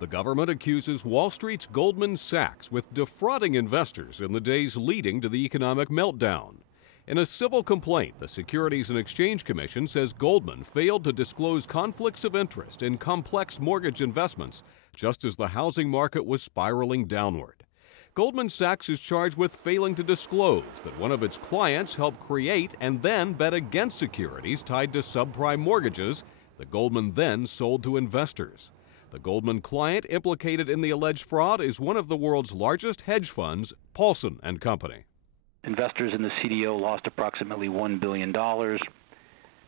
The government accuses Wall Street's Goldman Sachs with defrauding investors in the days leading to the economic meltdown. In a civil complaint, the Securities and Exchange Commission says Goldman failed to disclose conflicts of interest in complex mortgage investments just as the housing market was spiraling downward. Goldman Sachs is charged with failing to disclose that one of its clients helped create and then bet against securities tied to subprime mortgages that Goldman then sold to investors. The Goldman client implicated in the alleged fraud is one of the world's largest hedge funds, Paulson & Company. Investors in the CDO lost approximately $1 billion,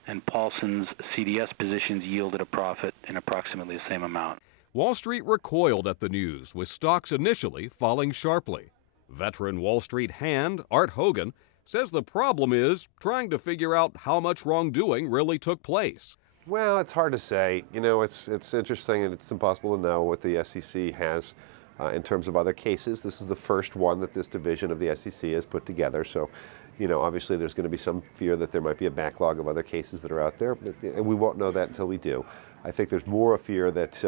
and Paulson's CDS positions yielded a profit in approximately the same amount. Wall Street recoiled at the news, with stocks initially falling sharply. Veteran Wall Street hand, Art Hogan, says the problem is trying to figure out how much wrongdoing really took place. Well, it's hard to say. You know, it's interesting and it's impossible to know what the SEC has in terms of other cases. This is the first one that this division of the SEC has put together. So, you know, obviously there's going to be some fear that there might be a backlog of other cases that are out there, and we won't know that until we do. I think there's more a fear that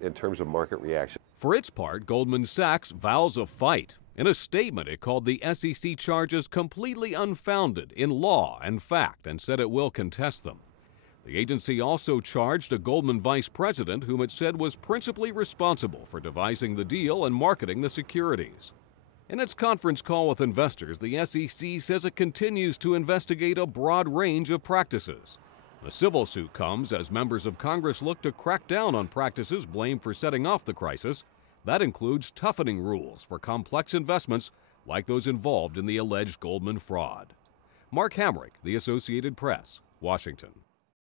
in terms of market reaction. For its part, Goldman Sachs vows a fight. In a statement, it called the SEC charges completely unfounded in law and fact and said it will contest them. The agency also charged a Goldman vice president whom it said was principally responsible for devising the deal and marketing the securities. In its conference call with investors, the SEC says it continues to investigate a broad range of practices. The civil suit comes as members of Congress look to crack down on practices blamed for setting off the crisis. That includes toughening rules for complex investments like those involved in the alleged Goldman fraud. Mark Hamrick, The Associated Press, Washington.